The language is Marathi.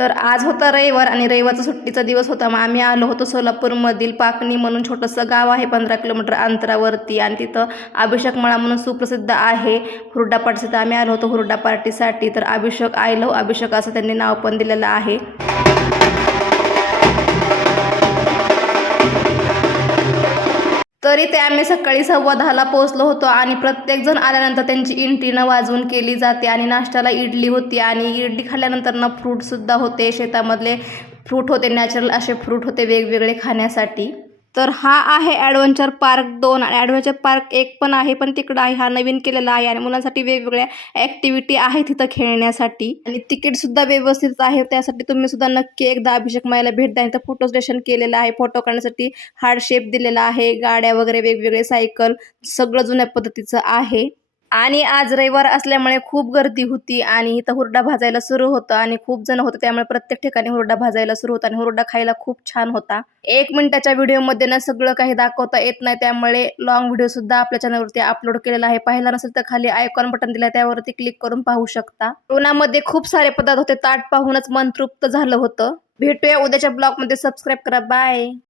तर आज होता रविवार आणि रविवारचा सुट्टीचा दिवस होता. मग आम्ही आलो होतो सोलापूरमधील पाकणी म्हणून छोटंसं गाव आहे 15 किलोमीटर अंतरावरती, आणि तिथं अभिषेक मळा म्हणून सुप्रसिद्ध आहे हुरडा पार्टीसाठी. आम्ही आलो होतो हुरडा पार्टीसाठी. तर अभिषेक आय लव्ह अभिषेक असं त्यांनी नाव पण दिलेलं आहे. तरी ते आम्ही सकाळी 10:15ला पोहोचलो होतो आणि प्रत्येकजण आल्यानंतर त्यांची इंटीनं वाजवून केली जाते. आणि नाश्त्याला इडली होती आणि इडली खाल्ल्यानंतर फ्रूटसुद्धा होते. शेतामधले फ्रूट होते, नॅचरल असे फ्रूट होते वेगवेगळे खाण्यासाठी. तर हा आहे ॲडव्हेंचर पार्क 2 आणि ॲडव्हेंचर पार्क 1 पण आहे, पण तिकडं आहे. हा नवीन केलेला आहे आणि मुलांसाठी वेगवेगळ्या ॲक्टिव्हिटी आहे तिथं खेळण्यासाठी आणि तिकीटसुद्धा व्यवस्थित आहे. त्यासाठी तुम्ही सुद्धा नक्की एकदा अभिषेक मायला भेट द्या. इथं फोटो स्टेशन केलेलं आहे. फोटो काढण्यासाठी हार्ट शेप दिलेला आहे. गाड्या वगैरे वेगवेगळे सायकल सगळं जुन्या पद्धतीचं आहे. आणि आज रविवार असल्यामुळे खूप गर्दी होती आणि इथं हुरडा भाजायला सुरू होतं आणि खूप जण होते, त्यामुळे प्रत्येक ठिकाणी हुरडा भाजायला सुरू होता आणि हुरडा खायला खूप छान होता. 1 मिनिटाच्या व्हिडिओमध्ये ना सगळं काही दाखवता येत नाही, त्यामुळे लॉंग व्हिडिओ सुद्धा आपल्या चॅनलवरती अपलोड केलेला आहे. पाहिला नसेल तर खाली आयकॉन बटन दिला, त्यावरती क्लिक करून पाहू शकता. जेवणामध्ये खूप सारे पदार्थ होते. ताट पाहूनच मन तृप्त झालं होतं. भेटूया उद्याच्या ब्लॉगमध्ये. सबस्क्राईब करा. बाय.